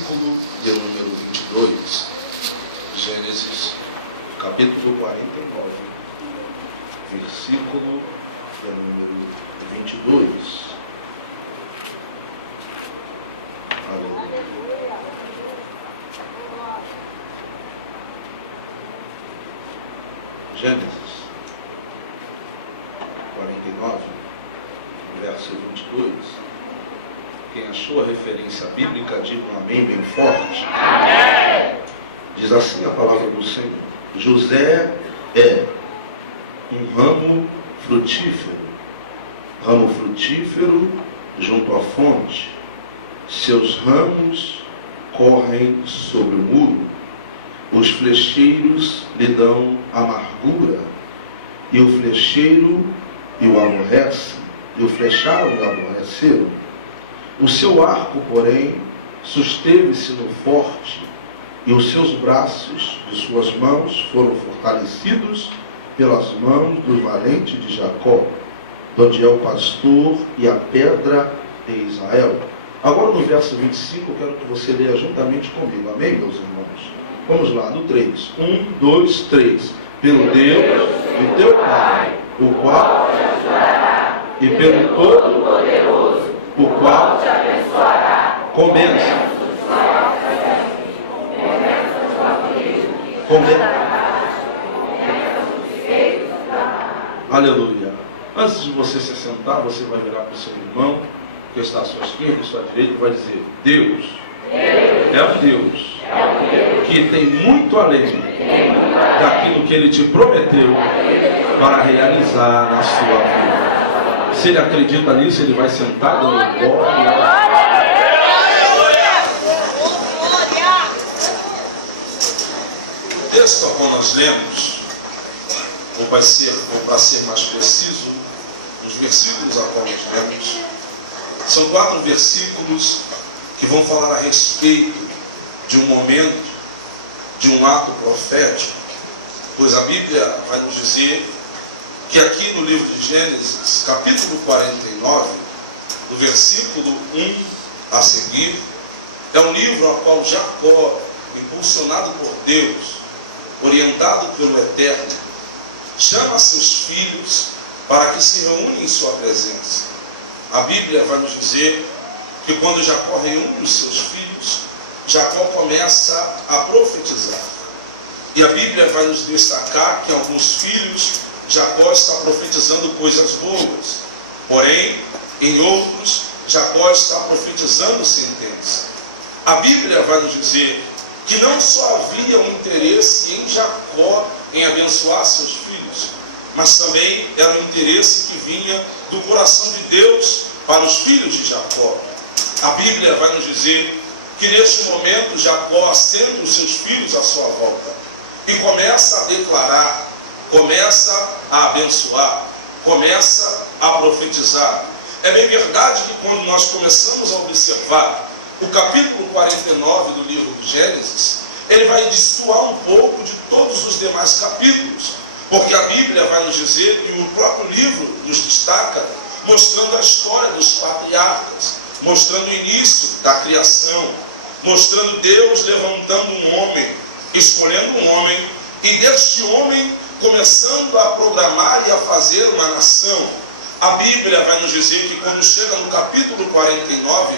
versículo de número 22, Gênesis, capítulo 49, versículo de número 22. Aleluia. Gênesis 49, verso 22. Quem achou a referência bíblica, diga um amém bem forte. Amém. Diz assim a palavra do Senhor: José é um ramo frutífero junto à fonte. Seus ramos correm sobre o muro. Os flecheiros lhe dão amargura, e o flecheiro e o aborrece, e o flecharam e o aborreceram. O seu arco, porém, susteve-se no forte, e os seus braços de suas mãos foram fortalecidos pelas mãos do valente de Jacó, donde é o pastor e a pedra de Israel. Agora no verso 25 eu quero que você leia juntamente comigo, amém, meus irmãos? Vamos lá, no 3. 1, 2, 3. Pelo Deus de teu Pai, o qual te ajudará, e pelo Todo-Poderoso, o qual te abençoará. Começa. Aleluia. Antes de você se sentar, você vai virar para o seu irmão, que está à sua esquerda e à sua direita, e vai dizer: Deus é um Deus que tem muito além daquilo que Ele te prometeu para realizar na sua vida. Se ele acredita nisso, ele vai sentar dando glória. O texto ao qual nós lemos, ou para ser mais preciso, os versículos a qual nós lemos, são 4 versículos que vão falar a respeito de um momento, de um ato profético, pois a Bíblia vai nos dizer que aqui no livro de Gênesis, capítulo 49, no versículo 1 a seguir, é um livro ao qual Jacó, impulsionado por Deus, orientado pelo Eterno, chama seus filhos para que se reúnem em sua presença. A Bíblia vai nos dizer que quando Jacó reúne os seus filhos, Jacó começa a profetizar. E a Bíblia vai nos destacar que alguns filhos Jacó está profetizando coisas boas, porém, em outros, Jacó está profetizando sentença. A Bíblia vai nos dizer que não só havia um interesse em Jacó em abençoar seus filhos, mas também era um interesse que vinha do coração de Deus para os filhos de Jacó. A Bíblia vai nos dizer que neste momento Jacó assenta os seus filhos à sua volta e começa a declarar, começa a abençoar, começa a profetizar. É bem verdade que quando nós começamos a observar o capítulo 49 do livro de Gênesis, ele vai destoar um pouco de todos os demais capítulos, porque a Bíblia vai nos dizer, e o próprio livro nos destaca, mostrando a história dos patriarcas, mostrando o início da criação, mostrando Deus levantando um homem, escolhendo um homem, e deste homem começando a programar e a fazer uma nação. A Bíblia vai nos dizer que quando chega no capítulo 49,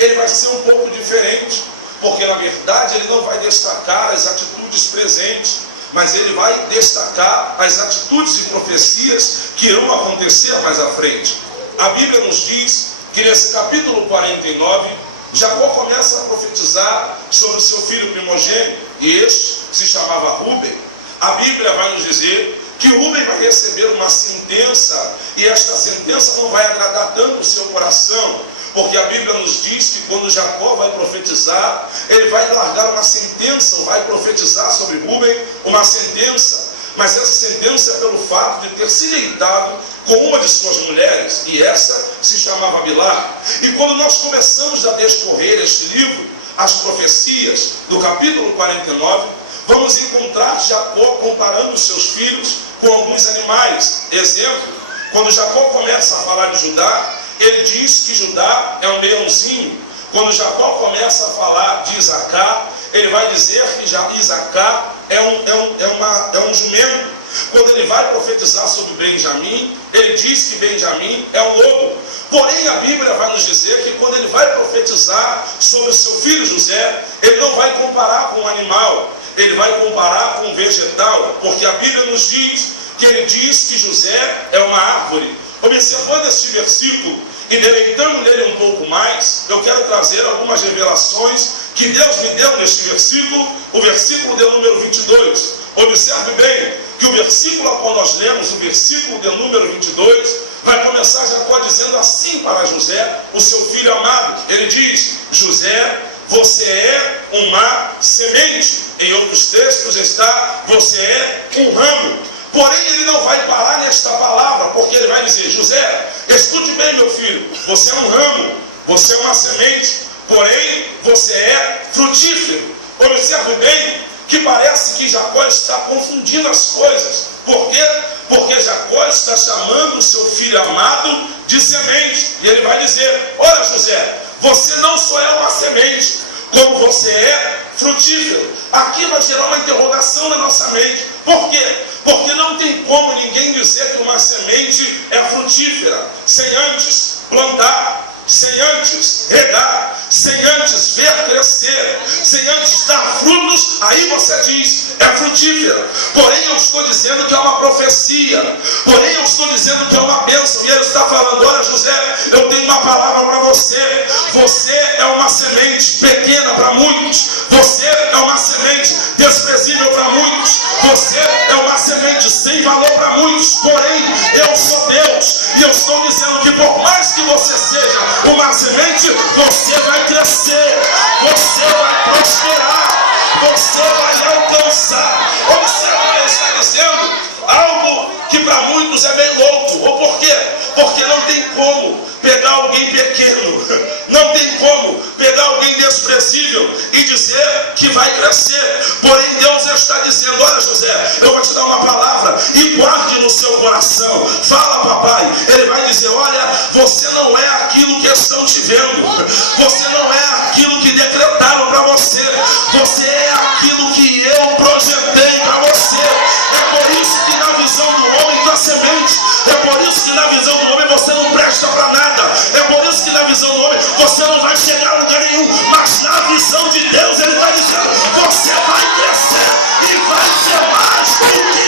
ele vai ser um pouco diferente, porque na verdade ele não vai destacar as atitudes presentes, mas ele vai destacar as atitudes e profecias que irão acontecer mais à frente. A Bíblia nos diz que nesse capítulo 49, Jacó começa a profetizar sobre o seu filho primogênito, e este se chamava Rúben. A Bíblia vai nos dizer que Rúben vai receber uma sentença, e esta sentença não vai agradar tanto o seu coração, porque a Bíblia nos diz que quando Jacó vai profetizar, ele vai largar uma sentença, ou vai profetizar sobre Rúben uma sentença, mas essa sentença é pelo fato de ter se deitado com uma de suas mulheres, e essa se chamava Bilá. E quando nós começamos a descorrer este livro, as profecias do capítulo 49, vamos encontrar Jacó comparando os seus filhos com alguns animais. Exemplo, quando Jacó começa a falar de Judá, ele diz que Judá é um leãozinho, Quando Jacó começa a falar de Isacar, ele vai dizer que Isacar é um jumento. Quando ele vai profetizar sobre Benjamim, ele diz que Benjamim é um lobo. Porém, a Bíblia vai nos dizer que quando ele vai profetizar sobre o seu filho José, ele não vai comparar com um animal, ele vai comparar com um vegetal, porque a Bíblia nos diz que ele diz que José é uma árvore. Observando este versículo e deleitando nele um pouco mais, eu quero trazer algumas revelações que Deus me deu neste versículo, o versículo de número 22. Observe bem que o versículo a qual nós lemos, o versículo de número 22, vai começar Jacó dizendo assim para José, o seu filho amado. Ele diz: José, você é uma semente. Em outros textos está: você é um ramo. Porém, ele não vai parar nesta palavra, porque ele vai dizer: José, escute bem, meu filho, você é um ramo, você é uma semente, porém, você é frutífero. Observe bem que parece que Jacó está confundindo as coisas. Por quê? Porque Jacó está chamando o seu filho amado de semente. E ele vai dizer: olha, José, você não só é uma semente, como você é frutífero. Aqui vai gerar uma interrogação na nossa mente. Por quê? Porque não tem como ninguém dizer que uma semente é frutífera sem antes plantar, sem antes regar, sem antes ver crescer, sem antes dar frutos. Aí você diz: é frutífera. Porém, eu estou dizendo que é uma profecia, porém eu estou dizendo que é uma bênção. E ele está falando: olha, José, eu tenho uma palavra para você. Você é uma semente pequena para muitos, você é uma semente desprezível para muitos, você é uma semente sem valor para muitos. Porém, eu sou Deus, e eu estou dizendo que por mais que você seja uma semente, você vai crescer, você vai prosperar, você vai alcançar. Observe, ele está dizendo algo que para muitos é meio louco. Ou por quê? Porque não tem como pegar alguém pequeno, não tem como pegar alguém desprezível e dizer que vai crescer. Porém, Deus está dizendo: olha, José, eu vou te dar uma palavra e guarde no seu coração. Fala, papai. Ele vai dizer: olha, você não é aquilo que estão te vendo, você não é aquilo que decretaram para você, você é aquilo que eu projetei para você. É por isso que na visão do homem tu é semente, é por isso que na visão do homem você não presta para nada, é por isso que na visão do homem você não vai chegar a lugar nenhum. Mas na visão de Deus ele está dizendo: você vai crescer e vai ser mais do que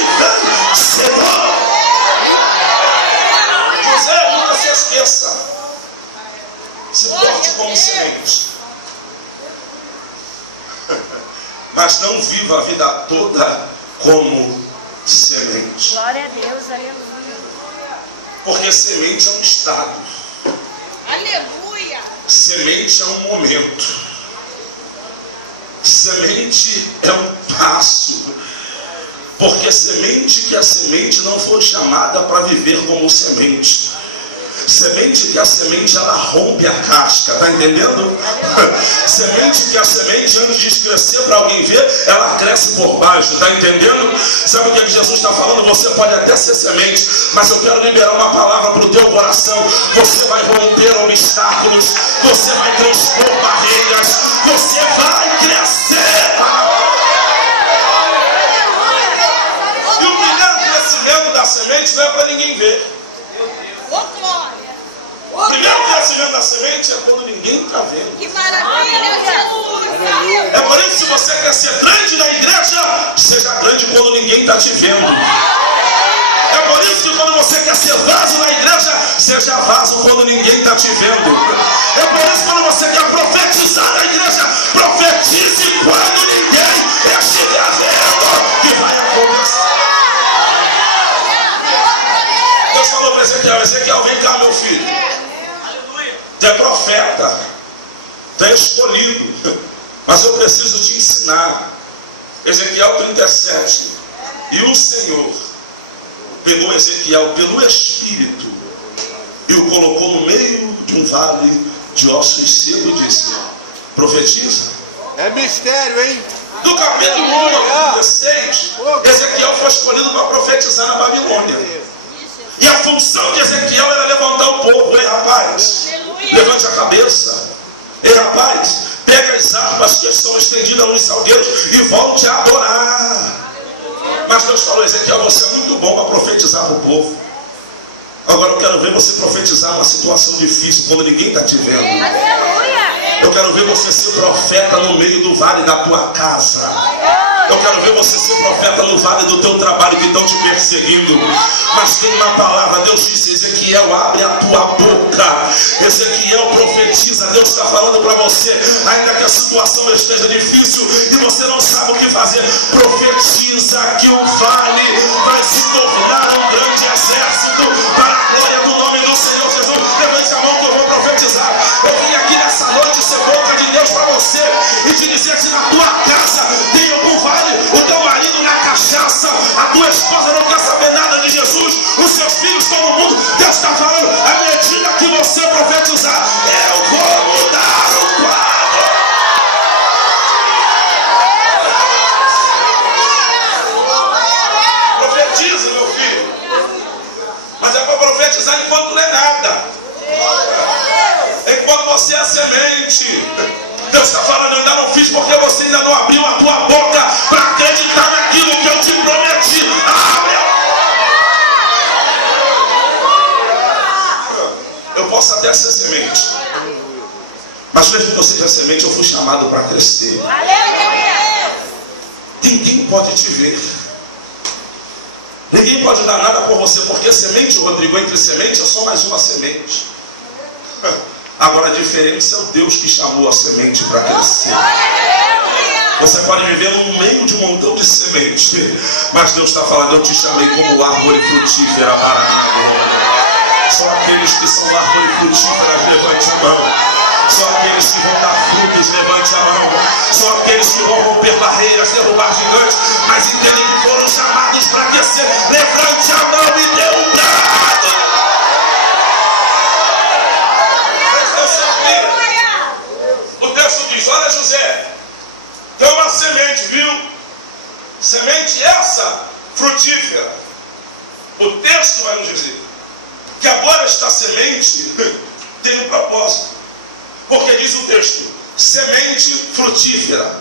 vencedor. José, nunca se esqueça, se porte como semente, mas não viva a vida toda como semente. Glória a Deus, aleluia. Porque semente é um estado. Aleluia. Semente é um momento. Semente é um passo. Porque semente que a semente não foi chamada para viver como semente. Semente que a semente ela rompe a casca, tá entendendo? Semente que a semente, antes de crescer para alguém ver, ela cresce por baixo, tá entendendo? Sabe o que Jesus está falando? Você pode até ser semente, mas eu quero liberar uma palavra para o teu coração. Você vai romper obstáculos, você vai transpor barreiras, você vai crescer. E o primeiro crescimento da semente não é para ninguém ver. O primeiro crescimento da semente é quando ninguém está vendo. Que maravilha, Jesus! É por isso que se você quer ser grande na igreja, seja grande quando ninguém está te vendo. É por isso que quando você quer ser vaso na igreja, seja vaso quando ninguém está te vendo. É por isso que quando você quer profetizar na igreja, profetize quando ninguém estiver vendo, que vai acontecer. Deus falou para Ezequiel: Ezequiel, vem cá, meu filho. Tu é profeta, tu é escolhido, mas eu preciso te ensinar. Ezequiel 37. E o Senhor pegou Ezequiel pelo Espírito e o colocou no meio de um vale de ossos secos e disse: profetiza. É mistério, hein? Do capítulo 1 ao 16, Ezequiel foi escolhido para profetizar na Babilônia. E a função de Ezequiel era levantar o povo. Ei, rapaz, levante a cabeça. Ei, rapaz, pega as armas que estão estendidas nos salgueiros e volte a adorar. Mas Deus falou: Ezequiel, você é muito bom para profetizar para o povo. Agora eu quero ver você profetizar uma situação difícil quando ninguém está te vendo. Eu quero ver você ser profeta no meio do vale da tua casa. Eu quero ver você ser profeta no vale do teu trabalho que estão te perseguindo. Mas tem uma palavra, Deus disse: Ezequiel, abre a tua boca. Ezequiel, profetiza. Deus está falando para você, ainda que a situação esteja difícil e você não sabe o que fazer, profetiza que o vale vai se tornar um grande exército para a glória do nome do Senhor Jesus. Levante a mão que eu vou profetizar. Eu vim aqui nessa noite ser boca de Deus para você e te dizer: se na tua casa tem algum vale, o teu marido na cachaça, a tua esposa não quer saber nada de Jesus, os seus filhos estão no mundo, Deus está falando: à medida que você profetizar, eu vou mudar o quadro. Profetize, meu filho, mas é para profetizar enquanto não é nada, enquanto você é a semente. Deus está falando: eu ainda não fiz porque você ainda não abriu a tua boca para acreditar naquilo que eu te prometi. Abre! Eu posso até ser semente, mas mesmo que eu seja semente, eu fui chamado para crescer. Ninguém pode te ver, ninguém pode dar nada por você, porque semente, Rodrigo, entre semente é só mais uma semente. Agora a diferença é o Deus que chamou a semente para crescer. Você pode viver no meio de um montão de sementes, mas Deus está falando: eu te chamei como árvore frutífera para a minha glória. Só aqueles que são árvore frutíferas, levante a mão. Só aqueles que vão dar frutos, levante a mão. Só aqueles que vão romper barreiras, derrubar gigantes, mas entendem que foram chamados para crescer. Levante a mão e dê um brado. O texto diz: olha, José, tem uma semente, viu? Semente essa frutífera. O texto vai nos dizer que agora esta semente tem um propósito, porque diz o texto: semente frutífera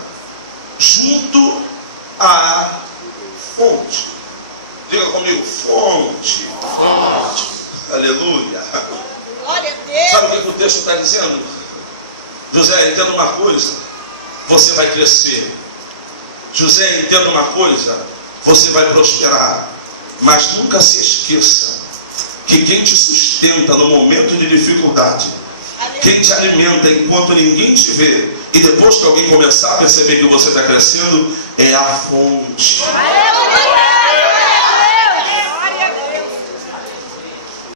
junto à fonte. Diga comigo: fonte. Fonte. Aleluia. Glória a Deus. Sabe o que o texto está dizendo? José, entenda uma coisa: você vai crescer. José, entenda uma coisa: você vai prosperar. Mas nunca se esqueça que quem te sustenta no momento de dificuldade, quem te alimenta enquanto ninguém te vê, e depois que alguém começar a perceber que você está crescendo, é a fonte.